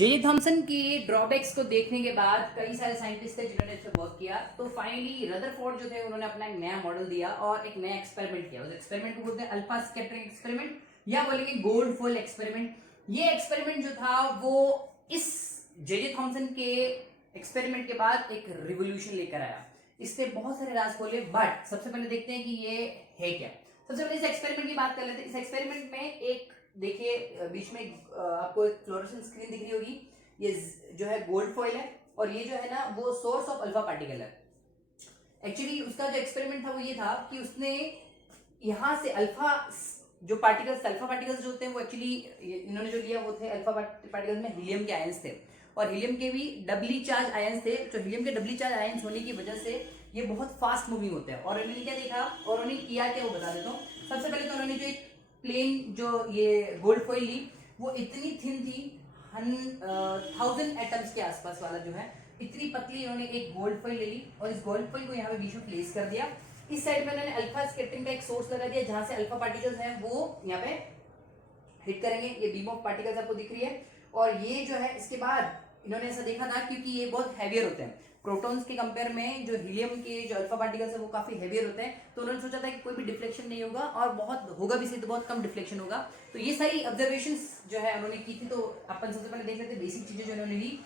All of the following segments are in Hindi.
जे थॉमसन की ड्रॉबैक्स को देखने के बाद कई सारे साइंटिस्ट थे जिन्होंने इस पर वर्क किया। तो फाइनली रदरफोर्ड जो थे उन्होंने अपना एक नया मॉडल दिया और एक नया एक्सपेरिमेंट किया। उस एक्सपेरिमेंट को बोलते हैं अल्फा स्कैटरिंग एक्सपेरिमेंट या बोलेंगे गोल्ड फॉइल एक्सपेरिमेंट। ये एक्सपेरिमेंट जो था वो इस जे थॉमसन के एक्सपेरिमेंट के बाद एक रिवोल्यूशन लेकर आया। इसने बहुत सारे राज खोले, बट सबसे पहले देखते हैं कि ये है क्या। सबसे पहले इस एक्सपेरिमेंट की बात कर लेते हैं। इस एक्सपेरिमेंट में एक देखिए बीच में आपको एक फ्लोरोसेंट स्क्रीन दिख रही होगी। ये जो है गोल्ड फॉइल है और ये जो है ना वो सोर्स ऑफ अल्फा पार्टिकल है। एक्चुअली उसका जो एक्सपेरिमेंट था वो ये था कि उसने यहां से अल्फा जो पार्टिकल्स जो होते हैं वो एक्चुअली इन्होंने जो लिया वो थे अल्फा पार्टिकल्स में हीलियम के आयंस थे और हीलियम के भी डबली चार्ज आयंस थे। तो हीलियम के डबली चार्ज आयंस होने की वजह से ये बहुत फास्ट मूविंग होते हैं। और उन्होंने क्या देखा और उन्होंने किया क्या वो बता देता हूँ। सबसे पहले तो उन्होंने जो एक प्लेन जो ये गोल्ड फॉइल ली वो इतनी थिन थी 1000 एटम्स के आसपास वाला जो है इतनी पतली इन्होंने एक गोल्ड फॉइल ले ली और इस गोल्ड फॉइल को यहाँ पे बीच में प्लेस कर दिया। इस साइड में उन्होंने अल्फा स्कैटरिंग का एक सोर्स लगा दिया जहां से अल्फा पार्टिकल्स हैं वो यहाँ पे हिट करेंगे। ये बीम ऑफ पार्टिकल्स आपको दिख रही है और ये जो है इसके बाद इन्होंने ऐसा देखा था क्योंकि ये बहुत हैवियर होते हैं प्रोटॉन्स के कंपेयर में। जो हीलियम के जो अल्फा पार्टिकल्स है वो काफी हैवियर होते हैं। तो उन्होंने सोचा था कि कोई भी डिफ्लेक्शन नहीं होगा और बहुत होगा भी सही तो बहुत कम डिफ्लेक्शन होगा। तो ये सारी ऑब्जर्वेशंस जो है उन्होंने की थी। तो अपन सबसे पहले देख लेते हैं बेसिक चीजें जो उन्होंने ली।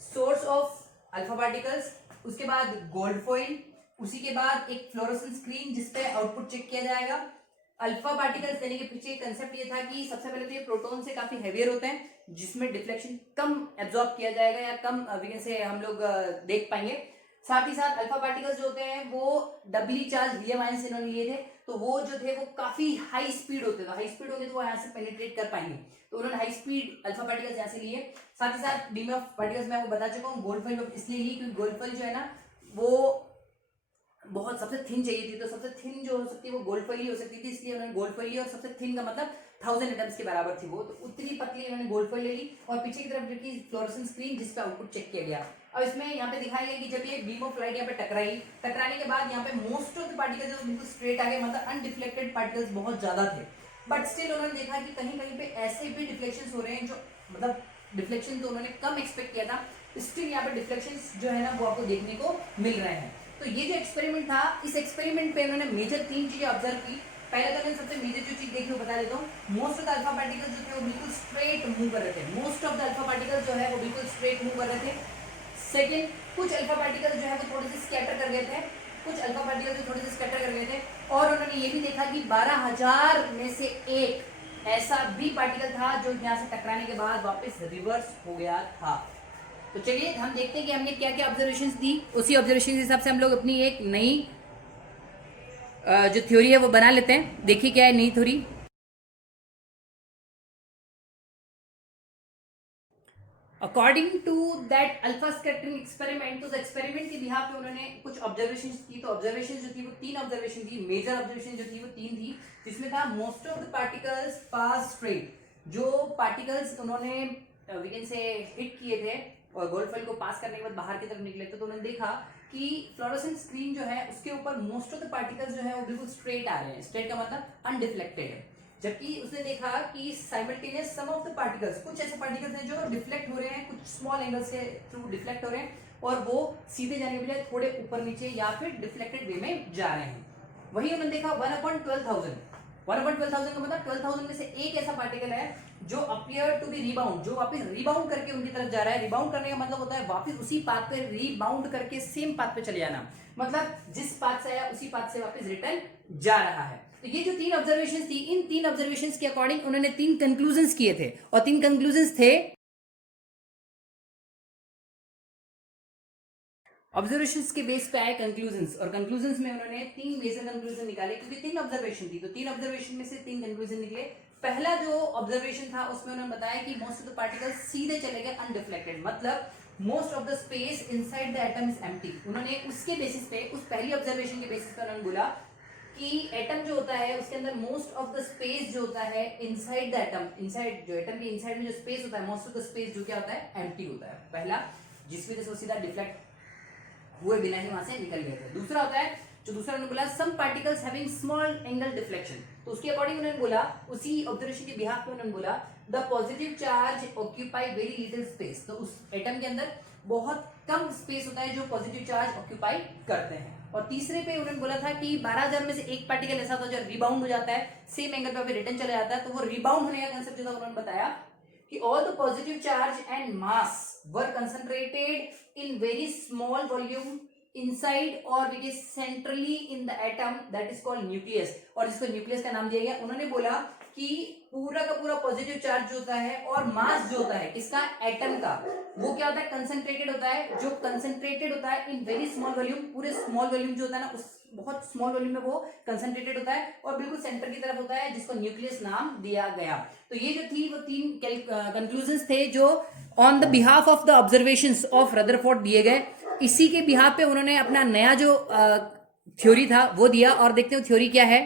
सोर्स ऑफ अल्फा पार्टिकल्स, उसके बाद गोल्ड फॉइल, उसी के बाद एक फ्लोरोसेंट स्क्रीन जिसपे आउटपुट चेक किया जाएगा। अल्फा पार्टिकल्स देने के पीछे कंसेप्ट ये था कि सबसे पहले तो ये प्रोटॉन से काफी हैवियर होते हैं जिसमें डिफ्लेक्शन कम एब्जॉर्ब किया जाएगा या कम वीकन से हम लोग देख पाएंगे। साथ ही साथ अल्फा पार्टिकल्स जो होते हैं वो डबली चार्ज हीलियम आयंस इन्होंने लिए थे। तो वो जो थे वो काफी हाई स्पीड होते थे। हाई स्पीड होंगे तो वो यहाँ से पेनिट्रेट कर पाएंगे। तो उन्होंने हाई स्पीड अल्फा पार्टिकल्स यहाँ से लिए। साथ ही साथ बीम ऑफ पार्टिकल्स मैं आपको बता चुका हूँ गोल्ड फॉइल इसलिए ली क्योंकि गोल्ड फॉइल जो है ना वो बहुत सबसे थिन चाहिए थी। तो सबसे थिन जो हो सकती है वो गोल्ड फॉइल ही हो सकती थी, इसलिए उन्होंने गोल्ड फॉइल ली। और सबसे थिन का मतलब 1000 एटम्स के बराबर थी वो, तो उतनी पतली उन्होंने गोल्ड फॉइल ले ली। और पीछे की तरफ जो की फ्लोरोसेंट स्क्रीन जिस पे आउटपुट चेक किया गया। अब इसमें यहाँ पे दिखाया गया कि जब ये बीम ऑफ लाइट यहाँ पे टकराने के बाद यहाँ पे मोस्ट ऑफ द पार्टिकल्स बिल्कुल स्ट्रेट आ गए, मतलब अनडिफ्लेक्टेड पार्टिकल्स बहुत ज्यादा थे। बट स्टिल उन्होंने देखा कि कहीं कहीं पे ऐसे भी डिफ्लेक्शन हो रहे हैं जो मतलब डिफ्लेक्शन तो उन्होंने कम एक्सपेक्ट किया था, स्टिल यहाँ पे डिफ्लेक्शन जो है ना वो आपको देखने को मिल रहे हैं। तो ये जो एक्सपेरिमेंट था इस एक्सपेरिमेंट पे उन्होंने मेजर 3 चीजें ऑब्जर्व की। पहले तो मैंने सबसे मेजर जो चीज देखी वो बता देता हूँ। Most of the alpha particles जो थे वो बिल्कुल स्ट्रेट मूव कर रहे थे। Most of the alpha particles जो है वो बिल्कुल स्ट्रेट मूव कर रहे थे। सेकंड, कुछ अल्फा पार्टिकल्स जो है वो थोड़े से स्कैटर कर गए थे। कुछ अल्फा पार्टिकल्स जो थोड़े से स्कैटर कर गए थे। और उन्होंने ये भी देखा कि 12000 में से एक ऐसा भी पार्टिकल था जो यहाँ से टकराने के बाद वापस रिवर्स हो गया था। तो चलिए हम देखते हैं कि हमने क्या क्या ऑब्जर्वेशंस दी। उसी ऑब्जर्वेशन के हिसाब से हम लोग अपनी एक नई जो थ्योरी है वो बना लेते हैं। देखिए क्या है नई theory. According to that alpha scattering experiment, तो उस एक्सपेरिमेंट के बिहाफ पे उन्होंने कुछ ऑब्जर्वेशंस की। तो ऑब्जर्वेशन जो थी वो 3 ऑब्जर्वेशन थी। मेजर ऑब्जर्वेशन जो थी वो 3 थी जिसमें था most of the particles pass straight. जो पार्टिकल्स उन्होंने वी कैन से हिट किए थे और गोल्ड फॉइल को पास करने के बाद बाहर की तरफ निकले थे, तो उन्होंने देखा कि फ्लोरोसेंट स्क्रीन जो है उसके ऊपर मोस्ट ऑफ द पार्टिकल्स जो है वो बिल्कुल स्ट्रेट आ रहे हैं। स्ट्रेट का मतलब अनडिफ्लेक्टेड है। जबकि उसने देखा कि simultaneous some of the particles, कुछ ऐसे पार्टिकल्स हैं जो डिफ्लेक्ट हो रहे हैं, कुछ स्मॉल एंगल्स के थ्रू डिफ्लेक्ट हो रहे हैं और वो सीधे जाने के बजाय थोड़े ऊपर नीचे या फिर डिफ्लेक्टेड वे में जा रहे हैं। वही उन्होंने देखा 1/12000 का मतलब 12000 में से एक ऐसा पार्टिकल है जो अपीयर टू बी रिबाउंड, जो वापस रिबाउंड करके उनकी तरफ जा रहा है। रिबाउंड करने का मतलब होता है वापस उसी पाथ पे रिबाउंड करके सेम पाथ पे चले जाना, मतलब जिस पाथ से आया उसी पाथ से वापस रिटर्न जा रहा है। तो ये जो 3 ऑब्जर्वेशंस थी, इन 3 ऑब्जर्वेशंस के अकॉर्डिंग उन्होंने 3 कंक्लूजन्स किए थे और 3 कंक्लूजन्स थे। ऑब्जर्वेशंस के बेस पे आए कंक्लूजन्स और कंक्लूजन्स में उन्होंने 3 मेजर कंक्लूजन निकाले क्योंकि 3 ऑब्जर्वेशन थी। तो 3 ऑब्जर्वेशन में से 3 कंक्लूजन निकले। पहला जो ऑब्जर्वेशन था उसमें उन्होंने बताया कि मोस्ट ऑफ द पार्टिकल्स सीधे चले गए अनडिफ्लेक्टेड, मतलब most of the space inside the atom is empty. उन्होंने उसके बेसिस पे, उस पहली ऑब्जर्वेशन के बेसिस पे उन्होंने बोला कि एटम जो होता है उसके अंदर मोस्ट ऑफ द स्पेस जो होता है इनसाइड द एटम, इनसाइड जो एटम के इनसाइड में जो स्पेस होता है मोस्ट ऑफ द स्पेस जो क्या होता है एम्प्टी होता है। पहला, जिस वजह से वो सीधा डिफ्लेक्ट हुए बिना ही वहां से निकल गए थे। दूसरा होता है जो दूसरा उन्होंने बोला some particles having small angle deflection, तो उसके अकॉर्डिंग उन्होंने बोला, उसी ऑब्जर्वेशन के बिहाफ पे उन्होंने बोला the positive charge occupy very little space, तो उस एटम के अंदर बहुत कम स्पेस होता है जो पॉजिटिव चार्ज ऑक्यूपाई करते हैं। और तीसरे पे उन्होंने बोला था कि 12,000 में से एक पार्टिकल ऐसा होता है जो रिबाउंड हो जाता है, सेम एंगल पे रिटर्न चला जाता है, तो वो रिबाउंड होने का कंसेप्ट जो था उन्होंने बताया कि all the positive charge and mass were concentrated in very small volume inside और which is centrally in the atom that is called nucleus, और जिसको न्यूक्लियस का नाम दिया गया। उन्होंने बोला कि पूरा का पूरा पॉजिटिव चार्ज जो होता है और मास जो होता है किसका, एटम का, वो क्या होता है, कंसंट्रेटेड होता है, जो कंसंट्रेटेड होता है इन वेरी स्मॉल वॉल्यूम, पूरे स्मॉल वॉल्यूम जो होता है ना, उस बहुत स्मॉल वॉल्यूम में वो कंसंट्रेटेड होता है और बिल्कुल सेंटर की तरफ होता है, जिसको न्यूक्लियस नाम दिया गया। तो ये जो थी वो तीन कंक्लूजन्स थे जो on the behalf of the observations of Rutherford दिए गए। इसी के बिहाफ पे उन्होंने अपना नया जो थ्योरी था वो दिया, और देखते हो थ्योरी क्या है।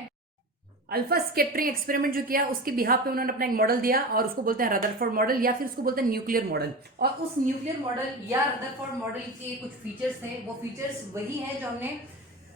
अल्फा स्कैटरिंग एक्सपेरिमेंट जो किया उसके बिहाफ पे उन्होंने अपना एक मॉडल दिया, और उसको बोलते हैं रदरफोर्ड मॉडल, या फिर उसको बोलते हैं न्यूक्लियर मॉडल। और उस न्यूक्लियर मॉडल या रदरफोर्ड मॉडल के कुछ फीचर्स थे, वो फीचर्स वही है जो हमने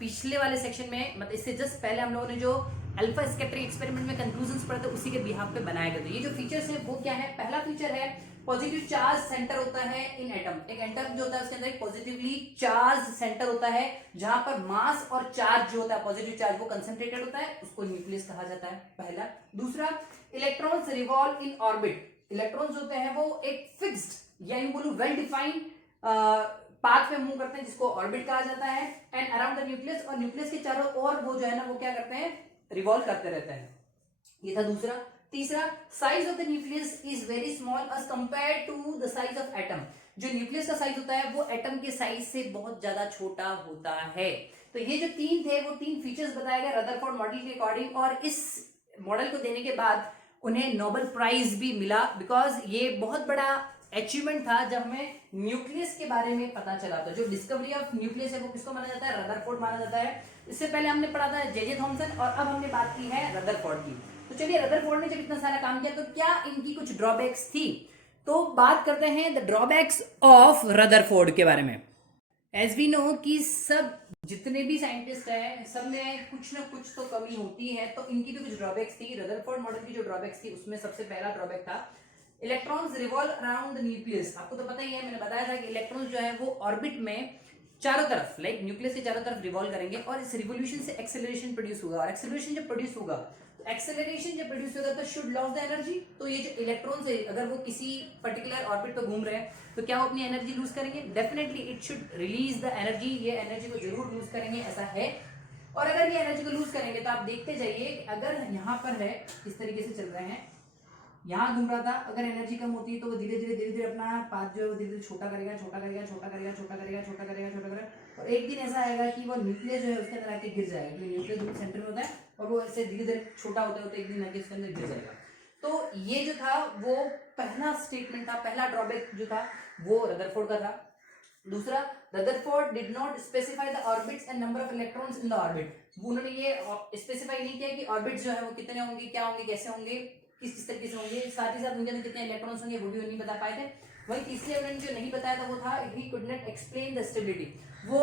पिछले वाले सेक्शन में, मतलब इससे जस्ट पहले हम लोगों ने जो अल्फा स्कैटरिंग एक्सपेरिमेंट में कंक्लूजन्स पढ़े थे उसी के बिहाफ पे बनाए गए थे। ये जो फीचर्स है वो क्या है, पहला फीचर है पॉजिटिव चार्ज सेंटर होता है इन एटम। एक एटम जो होता है उसके अंदर एक पॉजिटिवली चार्ज सेंटर होता है, जहां पर मास और चार्ज जो होता है पॉजिटिव चार्ज वो कंसंट्रेटेड होता है, उसको न्यूक्लियस कहा जाता है, पहला। दूसरा, electrons revolve in orbit. Electrons होते हैं वो एक फिक्स्ड या यूं बोलूं वेल डिफाइंड पाथ में मूव करते हैं, जिसको ऑर्बिट कहा जाता है, एंड अराउंड द न्यूक्लियस, और न्यूक्लियस के चारों ओर वो जो है ना वो क्या करते हैं, रिवॉल्व करते रहते हैं। ये था दूसरा। तीसरा, size of the nucleus is very small as compared to the size of atom. जो न्यूक्लियस का साइज होता है वो एटम के साइज से बहुत ज्यादा छोटा होता है। तो ये जो तीन थे वो तीन फीचर्स बताए गए रदरफोर्ड मॉडल के अकॉर्डिंग, और इस मॉडल को देने के बाद उन्हें नोबेल प्राइज भी मिला, बिकॉज ये बहुत बड़ा अचीवमेंट था जब हमें न्यूक्लियस के बारे में पता चला। तो जो डिस्कवरी ऑफ न्यूक्लियस है वो किसको माना जाता है, रदरफोर्ड माना जाता है। इससे पहले हमने पढ़ा था जे थॉमसन, और अब हमने बात की है रदरफोर्ड की। तो चलिए, रदरफोर्ड ने जब इतना सारा काम किया तो क्या इनकी कुछ ड्रॉबैक्स थी, तो बात करते हैं द ड्रॉबैक्स ऑफ रदरफोर्ड के बारे में। एज वी नो कि सब जितने भी साइंटिस्ट हैं सब में कुछ ना कुछ तो कमी होती है, तो इनकी भी कुछ ड्रॉबैक्स थी। रदरफोर्ड मॉडल की जो ड्रॉबैक्स थी उसमें सबसे पहला ड्रॉबैक था electrons revolve around the nucleus. आपको तो पता ही है, मैंने बताया था कि इलेक्ट्रॉन्स जो है वो ऑर्बिट में चारों तरफ, लाइक न्यूक्लियस के चारों तरफ रिवॉल्व करेंगे, और इस रिवोल्यूशन से एक्सेलरेशन प्रोड्यूस होगा, और एक्सेलरेशन जब प्रोड्यूस होगा, तो एक्सेलरेशन जब प्रोड्यूस होगा तो शुड लॉस द एनर्जी। तो ये जो इलेक्ट्रॉन्स है अगर वो किसी पर्टिकुलर ऑर्बिट पे घूम रहे हैं तो क्या वो अपनी एनर्जी लूज करेंगे, definitely it should release the energy, ये एनर्जी को जरूर लूज करेंगे, ऐसा है। और अगर ये एनर्जी को लूज करेंगे तो आप देखते जाइए, अगर यहाँ पर है इस तरीके से चल रहे हैं, यहाँ घूम रहा था, अगर एनर्जी कम होती है तो वो धीरे धीरे अपना पाथ जो है वो धीरे धीरे छोटा करेगा, छोटा करेगा, छोटा करेगा, छोटा करेगा, छोटा करेगा, छोटा करेगा, और एक दिन ऐसा आएगा कि वो न्यूक्लियस जो है उसके अंदर आके गिर जाएगा, क्योंकि न्यूक्लियस सेंटर में होता है और वो ऐसे धीरे धीरे छोटा होते होते एक दिन आके उसके अंदर गिर जाएगा। तो ये जो था वो पहला स्टेटमेंट था, पहला ड्रॉबैक जो था वो रदरफोर्ड का था। दूसरा, Rutherford did not specify the orbits and number of electrons in the orbit. उन्होंने ये स्पेसिफाई नहीं किया कि ऑर्बिट्स जो है वो कितने होंगे, क्या होंगे, कैसे होंगे, किस तरीके से होंगे, साथ ही साथ उनके अंदर कितने इलेक्ट्रॉन्स होंगे वो भी नहीं बता पाए थे। वही तीसरे उन्होंने जो नहीं बताया था वो था he could not explain the stability. वो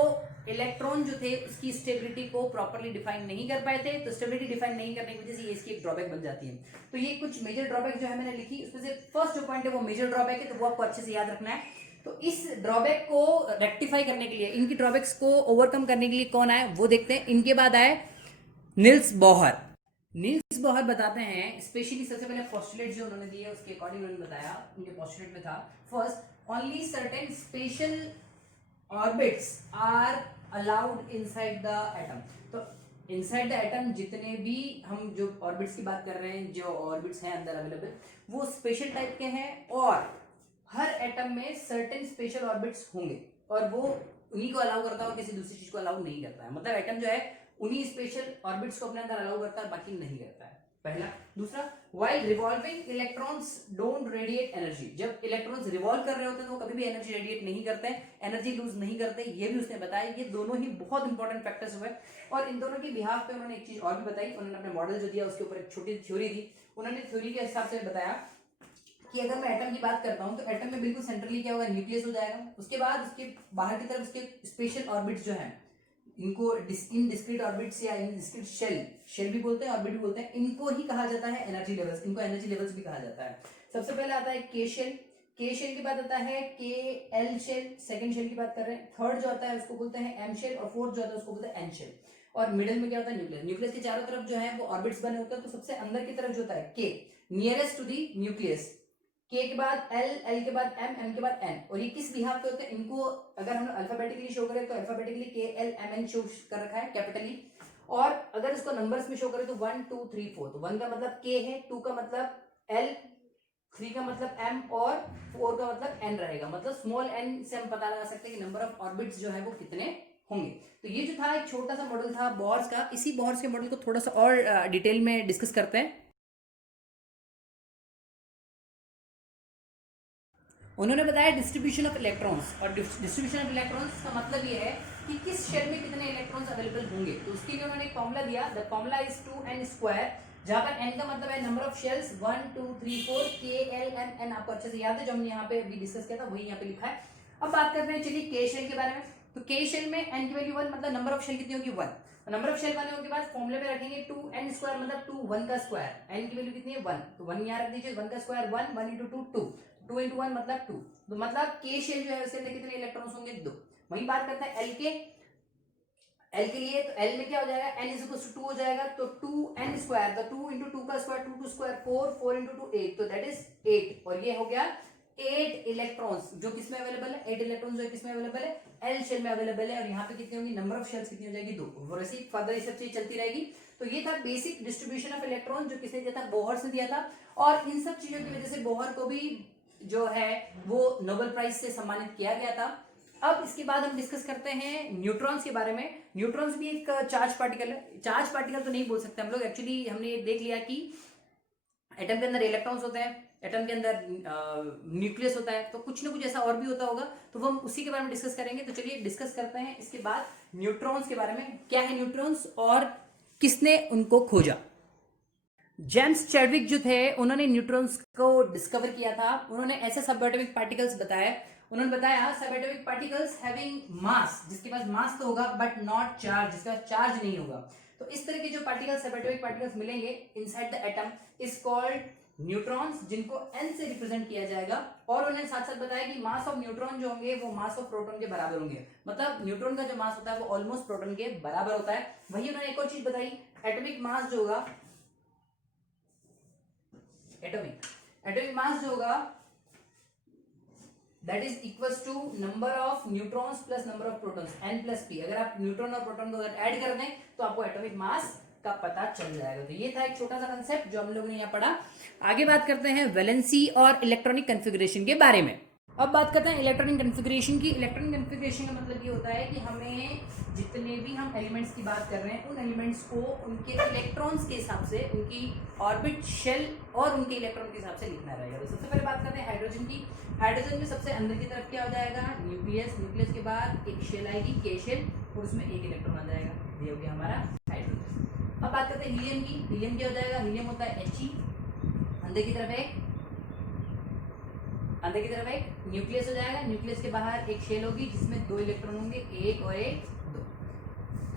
इलेक्ट्रॉन जो थे उसकी स्टेबिलिटी को प्रॉपर्ली डिफाइन नहीं कर पाए थे, तो स्टेबिलिटी डिफाइन नहीं करने की वजह से ये इसकी एक ड्रॉबैक बन जाती है। तो ये कुछ मेजर ड्रॉबैक जो है मैंने लिखी, उसमें से फर्स्ट जो पॉइंट है वो मेजर ड्रॉबैक है, तो वो आपको अच्छे से याद रखना है। तो इस ड्रॉबैक को रेक्टिफाई करने के लिए, इनकी ड्रॉबैक्स को ओवरकम करने के लिए कौन आए वो देखते हैं। इनके बाद आए निल्स बोहर। निल्स बोहर बताते हैं, स्पेशली सबसे पहले पोस्टुलेट जो उन्होंने दिए उसके अकॉर्डिंग उन्होंने बताया, उनके पोस्टुलेट में था first, only certain special orbits are allowed inside the atom. तो इनसाइड द एटम जितने भी हम जो ऑर्बिट्स की बात कर रहे हैं, जो ऑर्बिट्स हैं अंदर अवेलेबल, वो स्पेशल टाइप के हैं, और हर एटम में सर्टेन स्पेशल ऑर्बिट्स होंगे, और वो उन्हीं को अलाउ करता है और किसी दूसरी चीज को अलाउ नहीं करता है। मतलब एटम जो है उन्हीं स्पेशल ऑर्बिट्स को अपने अंदर अलाउ करता है, बाकी नहीं करता है, पहला। दूसरा, while revolving electrons don't radiate energy. जब इलेक्ट्रॉन्स रिवॉल्व कर रहे होते हैं तो वो कभी भी एनर्जी रेडिएट नहीं करते, एनर्जी लूज नहीं करते, ये भी उसने बताया। ये दोनों ही बहुत इंपॉर्टेंट फैक्टर्स हुए, और इन दोनों के बिहाफ पे उन्होंने एक चीज और भी बताई। उन्होंने अपने मॉडल जो दिया उसके ऊपर एक छोटी थ्योरी दी। उन्होंने थ्योरी के हिसाब से बताया कि अगर मैं एटम की बात करता हूं तो एटम में बिल्कुल सेंट्रली क्या होगा, न्यूक्लियस हो जाएगा। उसके बाद उसके बाहर की तरफ उसके स्पेशल ऑर्बिट्स जो है, इनको इन डिस्क्रीट ऑर्बिट्स या इन डिस्क्रीट शेल भी बोलते हैं, ऑर्बिट भी बोलते हैं, इनको ही कहा जाता है एनर्जी लेवल्स, इनको एनर्जी लेवल्स भी कहा जाता है। सबसे पहले आता है के शेल, के शेल के बाद आता है के एल शेल, सेकंड शेल की बात कर रहे हैं। थर्ड जो आता है उसको बोलते हैं एम शेल, और फोर्थ जो आता है उसको बोलते हैं एन शेल। और मिडिल में क्या होता है न्यूक्लियस। न्यूक्लियस के चारों तरफ जो है वो ऑर्बिट्स बने होते हैं, तो सबसे अंदर की तरफ जो होता है के, नियरेस्ट टू दी न्यूक्लियस, के के बाद एल, एल के बाद एम, एम के बाद एन। और ये किस बिहाफ पे होते हैं, इनको अगर हम अल्फाबेटिकली शो करें तो अल्फाबेटिकली के एल एम एन शो कर रखा है कैपिटली, और अगर इसको नंबर्स में शो करें तो 1 2 3 4, तो 1 का मतलब के है, 2 का मतलब एल, 3 का मतलब एम, और 4 का मतलब एन रहेगा। मतलब स्मॉल एन से हम पता लगा सकते हैं कि नंबर ऑफ ऑर्बिट्स जो है वो कितने होंगे। तो ये जो था एक छोटा सा मॉडल था बोर्स का। इसी बोर्स के मॉडल को थोड़ा सा और डिटेल में डिस्कस करते हैं। उन्होंने बताया डिस्ट्रीब्यूशन ऑफ इलेक्ट्रॉन्स, और डिस्ट्रीब्यूशन ऑफ इलेक्ट्रॉन्स का मतलब ये है कि किस शेल में कितने इलेक्ट्रॉन्स अवेलेबल होंगे। तो उसके लिए उन्होंने एक फॉर्मूला दिया, द फॉर्मूला इज 2n², जहां पर n का मतलब है number of shells 1 2 3 4 k l m n। आपको अच्छे से याद है, जो हमने यहाँ पे अभी डिस्कस किया था वही यहाँ पे लिखा है। अब बात करते हैं चलिए के शेल के बारे में। तो के शेल में n की वैल्यू 1, मतलब नंबर ऑफ शेल कितनी होगी 1। नंबर ऑफ शेल 1 होने के बाद फॉर्मूले में रखेंगे 2n², मतलब 2 1 का स्क्वायर, n की वैल्यू कितनी है 1, तो 1 यहाँ रख दीजिए, 1 का स्क्वायर 1, 1 into 2 2, 2 into 1 मतलब 2, तो मतलब के शेल जो है उसके अंदर कितने इलेक्ट्रॉन्स होंगे 2। वही बात करते हैं एल के, एल के लिए, तो एल में क्या हो जाएगा n इज इक्वल टू 2 हो जाएगा, तो 2n², तो 2 into 2 का स्क्वायर 2 2 स्क्वायर 4, 4 into 2 8, तो दैट इज 8, और ये हो गया 8 इलेक्ट्रॉन्स जो किसमें अवेलेबल है, 8 इलेक्ट्रॉन्स जो किसमें अवेलेबल है, एल शेल में अवेलेबल है। और यहाँ पे कितनी होंगी, नंबर ऑफ शेल्स कितनी हो जाएगी 2, और ऐसे फर्दर ये सब चीज चलती रहेगी। तो ये था बेसिक डिस्ट्रीब्यूशन ऑफ इलेक्ट्रॉन, जो किसने दिया था, बोहर से दिया था। और इन सब चीजों की वजह से बोहर को भी जो है वो नोबेल प्राइज से सम्मानित किया गया था। अब इसके बाद हम डिस्कस करते हैं न्यूट्रॉन्स के बारे में। न्यूट्रॉन्स भी एक चार्ज पार्टिकल है। चार्ज पार्टिकल तो नहीं बोल सकते हम लोग, एक्चुअली हमने ये देख लिया कि एटम के अंदर इलेक्ट्रॉन्स होते हैं, एटम के अंदर न्यूक्लियस होता है, तो कुछ ना कुछ ऐसा और भी होता होगा, तो वो हम उसी के बारे में डिस्कस करेंगे। तो चलिए डिस्कस करते हैं इसके बाद न्यूट्रॉन्स के बारे में। क्या है न्यूट्रॉन्स और किसने उनको खोजा। जेम्स चैडविक जो थे उन्होंने न्यूट्रॉन्स को डिस्कवर किया था। उन्होंने ऐसे सबएटॉमिक पार्टिकल्स बताए। उन्होंने बताया सबएटॉमिक पार्टिकल्स हैविंग मास, जिसके पास मास तो होगा बट नॉट चार्ज, जिसके पास चार्ज नहीं होगा। तो इस तरह के जो पार्टिकल्स सबएटॉमिक पार्टिकल्स मिलेंगे inside the atom is called neutrons, जिनको n से रिप्रेजेंट किया जाएगा। और उन्होंने साथ साथ बताया कि मास ऑफ न्यूट्रॉन जो होंगे वो मास ऑफ प्रोटॉन के बराबर होंगे। मतलब न्यूट्रॉन का जो मास होता है वो ऑलमोस्ट प्रोटॉन के बराबर होता है। वही उन्होंने एक और चीज बताई, एटॉमिक मास जो होगा, एटॉमिक मास जो होगा that is equals to number of neutrons plus number of protons, n plus p। अगर आप न्यूट्रॉन और प्रोटॉन को अगर ऐड कर दें तो आपको एटॉमिक मास का पता चल जाएगा। तो ये था एक छोटा सा कंसेप्ट जो हम लोगों ने यहाँ पढ़ा। आगे बात करते हैं वैलेंसी और इलेक्ट्रॉनिक कन्फिगरेशन के बारे में। अब बात करते हैं इलेक्ट्रॉनिक कन्फिगरेशन की। इलेक्ट्रॉनिक कन्फिगरेशन का मतलब ये होता है कि हमें जितने भी हम एलिमेंट्स की बात कर रहे हैं उन एलिमेंट्स को उनके इलेक्ट्रॉन्स के हिसाब से, उनकी ऑर्बिट शेल और उनके इलेक्ट्रॉन के हिसाब से लिखना रहेगा। तो सबसे पहले बात करते हैं हाइड्रोजन की। हाइड्रोजन में सबसे अंदर की तरफ क्या हो जाएगा, न्यूक्लियस, न्यूक्लियस के बाद एक शेल आएगी के शेल, और उसमें एक इलेक्ट्रॉन आ जाएगा, ये हो गया हमारा हाइड्रोजन। अब बात करते हैं हीलियम की। हीलियम क्या हो जाएगा, हीलियम होता है He, अंदर की तरफ एक न्यूक्लियस हो जाएगा, न्यूक्लियस के बाहर एक शेल होगी जिसमें 2 इलेक्ट्रॉन होंगे, एक और एक 2।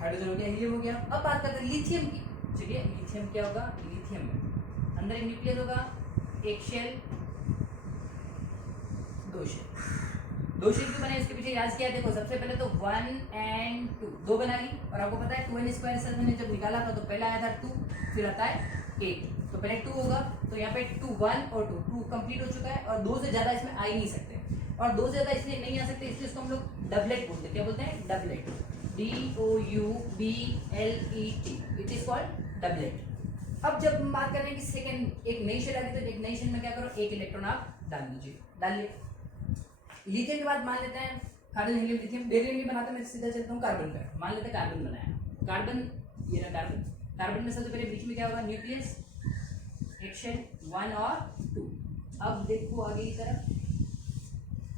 हाइड्रोजन हो गया, हीलियम हो गया। अब बात करते हैं लिथियम की। चलिए लिथियम क्या होगा, लिथियम में अंदर एक न्यूक्लियस होगा, एक शेल, 2 शेल। 2 शेल क्यों बने इसके पीछे याद किया, देखो सबसे पहले तो 1 and 2, 2 बना ली। और आपको पता है 2n² से मैंने जब निकाला था तो पहला आया था 2, फिर आता है 8, तो पहले 2 होगा, तो यहाँ पे 2 1 और 2 कंप्लीट हो चुका है, और 2 से ज्यादा इसमें आ ही नहीं सकते। और 2 से ज्यादा इसलिए नहीं आ सकते, इसलिए इसको हम लोग डबलेट बोलते हैं। क्या बोलते हैं, doublet, DOUBLET, it is called doublet. अब जब हम बात कर रहे हैं कि सेकंड एक नई शेल आ गई, तो एक नई शेल में क्या करो, एक इलेक्ट्रॉन आप डाल दीजिए, डालिए। लिथियम के बाद मान लेते हैं हाइड्रोजन, हीलियम, लिथियम, बेरिलियम नहीं बनाता, मैं सीधा चलता हूँ कार्बन पे। मान लेते हैं कार्बन बनाया, कार्बन, ये रहा कार्बन। कार्बन में सबसे पहले बीच में क्या होगा, न्यूक्लियस, एक शेल, 1 और 2। अब देखो आगे की तरफ,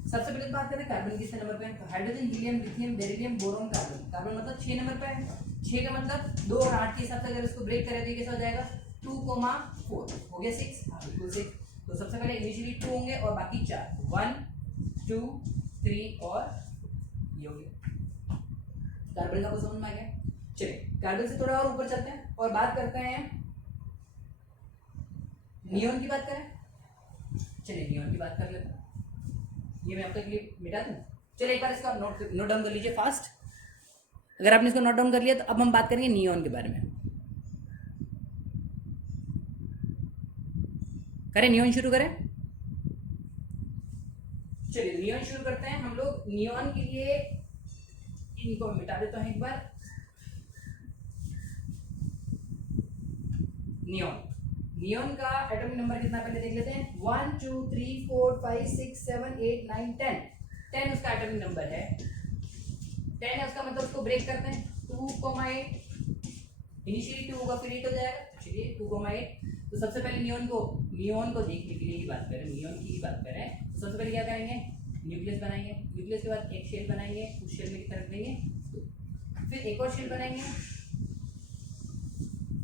सबसे पहले बात करें कार्बन कितने नंबर पे है, तो hydrogen, helium, lithium, beryllium, boron, carbon. Carbon मतलब 6 नंबर पे है। 6 का मतलब 2 और 8 के हिसाब से अगर इसको ब्रेक करें तो कैसा हो जाएगा, 2, 4 हो गया 6, बिल्कुल 6। तो सबसे पहले इनिशियली 2 होंगे और बाकी 4, 1 2 3 और ये हो गया। कार्बन का आपको समझ में आ गया। चलिए कार्बन से थोड़ा और ऊपर चलते हैं और बात करते हैं नियॉन की बात करें। चलिए नियॉन की बात कर लेते हैं, ये मैं आपके लिए मिटा दूं। चलिए एक बार इसका नोट डाउन कर लीजिए फास्ट। अगर आपने इसको नोट डाउन कर लिया तो अब हम बात करेंगे नियॉन के बारे में। करें नियॉन शुरू करें। चलिए नियॉन शुरू करते हैं हम लोग। नियॉन के लिए इनको मिटा देता हूं एक बार। नियॉन का एटॉमिक नंबर कितना पहले देख लेते हैं। 1 2 3 4 5 6 7 8 9 10 10 उसका एटॉमिक नंबर है। 10 है उसका मतलब उसको ब्रेक करते हैं 2,8। इनिशियली 2 होगा फिर 8 हो जाएगा। चलिए 2,8। तो सबसे पहले नियॉन को देखने के लिए ही बात करें, नियॉन की ही बात करें तो सबसे पहले क्या करेंगे, न्यूक्लियस बनाएंगे। न्यूक्लियस के बाद एक शेल बनाएंगे, उस शेल में कितना रख देंगे, फिर एक और शेल बनाएंगे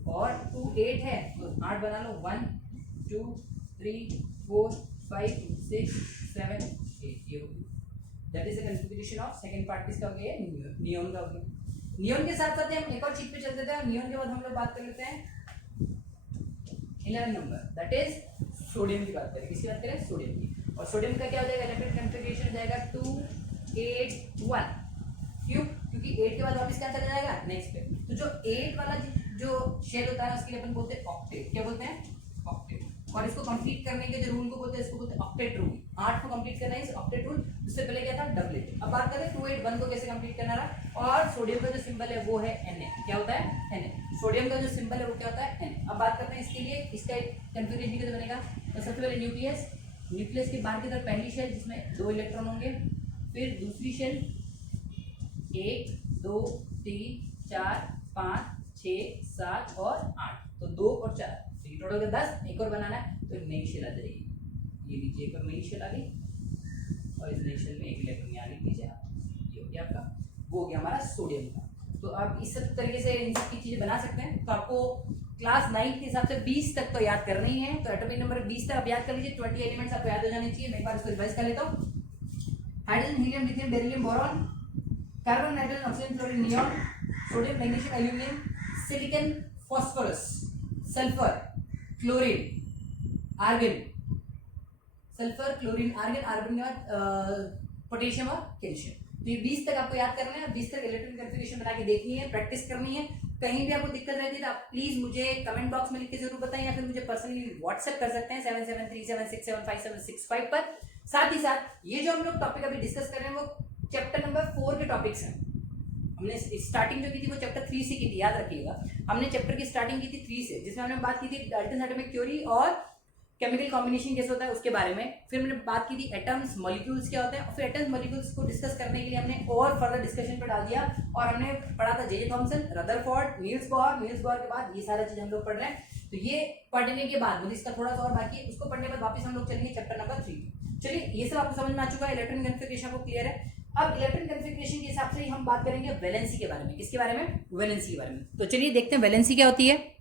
और 2 8 है तो 8 बना लो। 1 2 3 4 5 6 7 8 ये होगी। That is the configuration of second part. किसका हो गया, नियॉन का हो गया। नियॉन के साथ साथ हम एक और चीज पे चल देते हैं। नियॉन के बाद हम लोग बात कर लेते हैं 11 नंबर, दैट इज सोडियम की बात करें। किसकी बात करें, सोडियम की। और सोडियम का क्या हो जाएगा, इलेक्ट्रॉनिक कॉन्फ़िगरेशन हो जाएगा 2 8 1। क्यों, क्योंकि 8 के बाद वापस क्या चला जाएगा, नेक्स्ट पे। तो जो 8 वाला जो शेल होता है उसके लिए अपन बोलते हैं ऑक्टेट। क्या बोलते हैं, ऑक्टेट। और इसको कंप्लीट करने के जो रूल को बोलते हैं, इसको बोलते हैं ऑक्टेट रूल। 8 को कंप्लीट करना है इस ऑक्टेट रूल। उससे पहले क्या था, डबलेट। अब बात करें 2 8 1 को कैसे कंप्लीट करना रहा। और सोडियम का जो सिंबल है वो है Na। क्या होता है, Na। सोडियम का जो सिंबल है वो क्या होता है, Na। अब बात करते हैं इसके लिए, इसका कॉन्फ़िगरेशन कैसे बनेगा। तो सबसे पहले न्यूक्लियस के बाहर की तरफ पहली शेल जिसमें 2 इलेक्ट्रॉन होंगे, फिर दूसरी शेल 1 2 3 4 5 6 7 और 8, तो 2 और 4, तो ये टोटल का 10। एक और बनाना है तो नई शेल आ जाएगी। ये लीजिए एक और नई शेल आ गई और इस नई शेल में एक इलेक्ट्रॉन यहाँ लिख दीजिए आप। ये हो गया आपका, वो हो गया हमारा सोडियम का। तो आप इस सब तरीके से इन सब की चीजें बना सकते हैं। तो आपको क्लास 9 के हिसाब से 20 तक तो याद करना ही है। तो एटॉमिक नंबर 20 तक आप याद कर लीजिए। 20 एलिमेंट्स आपको याद हो जाने चाहिए। मैं एक बार इसको रिवाइज कर लेता हूँ। Hydrogen, helium, lithium, beryllium, boron, carbon, nitrogen, oxygen, chlorine, neon, sodium, magnesium, aluminium, silicon, phosphorus, sulphur, chlorine, argon, sulphur, chlorine, argon, argon के बाद पोटेशियम और कैल्शियम। तो ये 20 तक आपको याद करना है। 20 तक इलेक्ट्रॉनिक कॉन्फ़िगरेशन बना के देखनी है, प्रैक्टिस करनी है। कहीं भी आपको दिक्कत रहती है तो आप प्लीज मुझे कमेंट बॉक्स में लिख के जरूर बताएं, या फिर मुझे पर्सनली व्हाट्सएप कर सकते हैं 7737675765 पर। साथ ही साथ ये जो हम लोग टॉपिक अभी डिस्कस कर रहे हैं वो चैप्टर नंबर 4 के टॉपिक्स हैं। हमने स्टार्टिंग जो की थी वो चैप्टर 3 से की थी, याद रखिएगा। हमने चैप्टर की स्टार्टिंग की थी 3 से, जिसमें हमने बात की थी डाल्टन एटॉमिक थ्योरी और केमिकल कॉम्बिनेशन कैसे होता है उसके बारे में। फिर हमने बात की थी एटम्स, मॉलिक्यूल्स क्या होते हैं। और फिर एटम्स मॉलिक्यूल्स को डिस्कस करने के लिए हमने और फर्दर डिस्कशन पर डाल दिया और हमने पढ़ा था J Thomson, Rutherford, Niels Bohr. Niels Bohr के बाद ये सारा चीज हम लोग पढ़ रहे हैं। तो ये पढ़ने के बाद मुझे इसका थोड़ा सा और बाकी है, उसको पढ़ने के बाद वापस हम लोग चलेंगे चैप्टर नंबर 3। चलिए ये सब आपको समझ में आ चुका है, इलेक्ट्रॉनिक कॉन्फ़िगरेशन को क्लियर है। अब इलेक्ट्रॉनिक कॉन्फ़िगरेशन के हिसाब से ही हम बात करेंगे वैलेंसी के बारे में। किसके बारे में, वैलेंसी के बारे में। तो चलिए देखते हैं वैलेंसी क्या होती है।